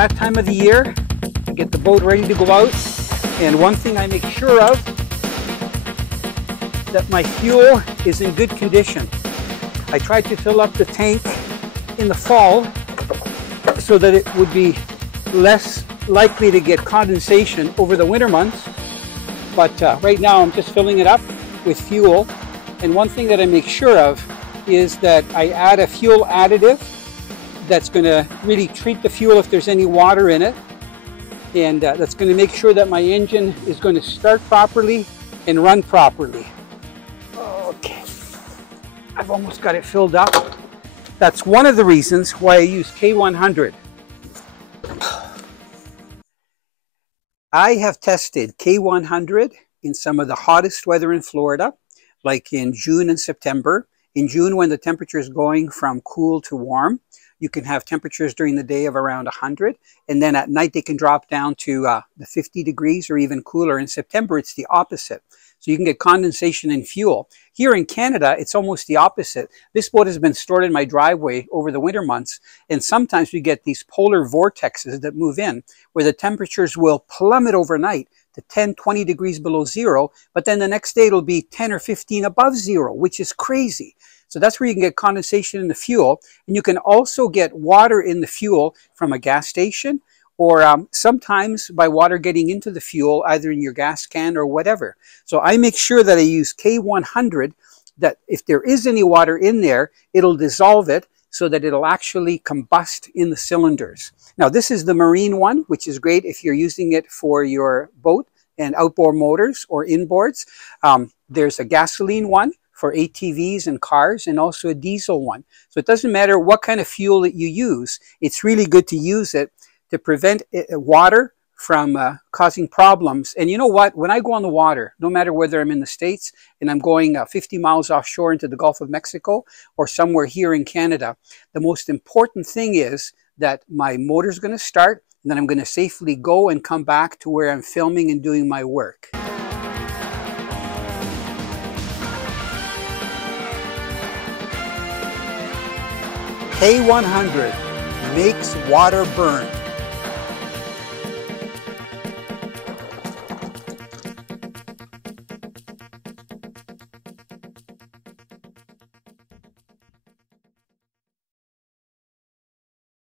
that time of the year, I get the boat ready to go out, and one thing I make sure of, that my fuel is in good condition. I tried to fill up the tank in the fall so that it would be less likely to get condensation over the winter months. But right now I'm just filling it up with fuel. And one thing that I make sure of is that I add a fuel additive that's going to really treat the fuel if there's any water in it. And that's going to make sure that my engine is going to start properly and run properly. Okay, I've almost got it filled up. That's one of the reasons why I use K100. I have tested K100 in some of the hottest weather in Florida, like in June and September. In June, when the temperature is going from cool to warm, you can have temperatures during the day of around 100, and then at night they can drop down to the 50 degrees or even cooler. In September, it's the opposite. So you can get condensation in fuel. Here in Canada, it's almost the opposite. This boat has been stored in my driveway over the winter months, and sometimes we get these polar vortexes that move in, where the temperatures will plummet overnight to 10, 20 degrees below zero, but then the next day it'll be 10 or 15 above zero, which is crazy. So that's where you can get condensation in the fuel. And you can also get water in the fuel from a gas station, or sometimes by water getting into the fuel, either in your gas can or whatever. So I make sure that I use K100, that if there is any water in there, it'll dissolve it so that it'll actually combust in the cylinders. Now this is the marine one, which is great if you're using it for your boat and outboard motors or inboards. There's a gasoline one for ATVs and cars, and also a diesel one. So it doesn't matter what kind of fuel that you use, it's really good to use it to prevent water from causing problems. And you know what? When I go on the water, no matter whether I'm in the States and I'm going 50 miles offshore into the Gulf of Mexico or somewhere here in Canada, the most important thing is that my motor's going to start, and then I'm going to safely go and come back to where I'm filming and doing my work. K100 makes water burn.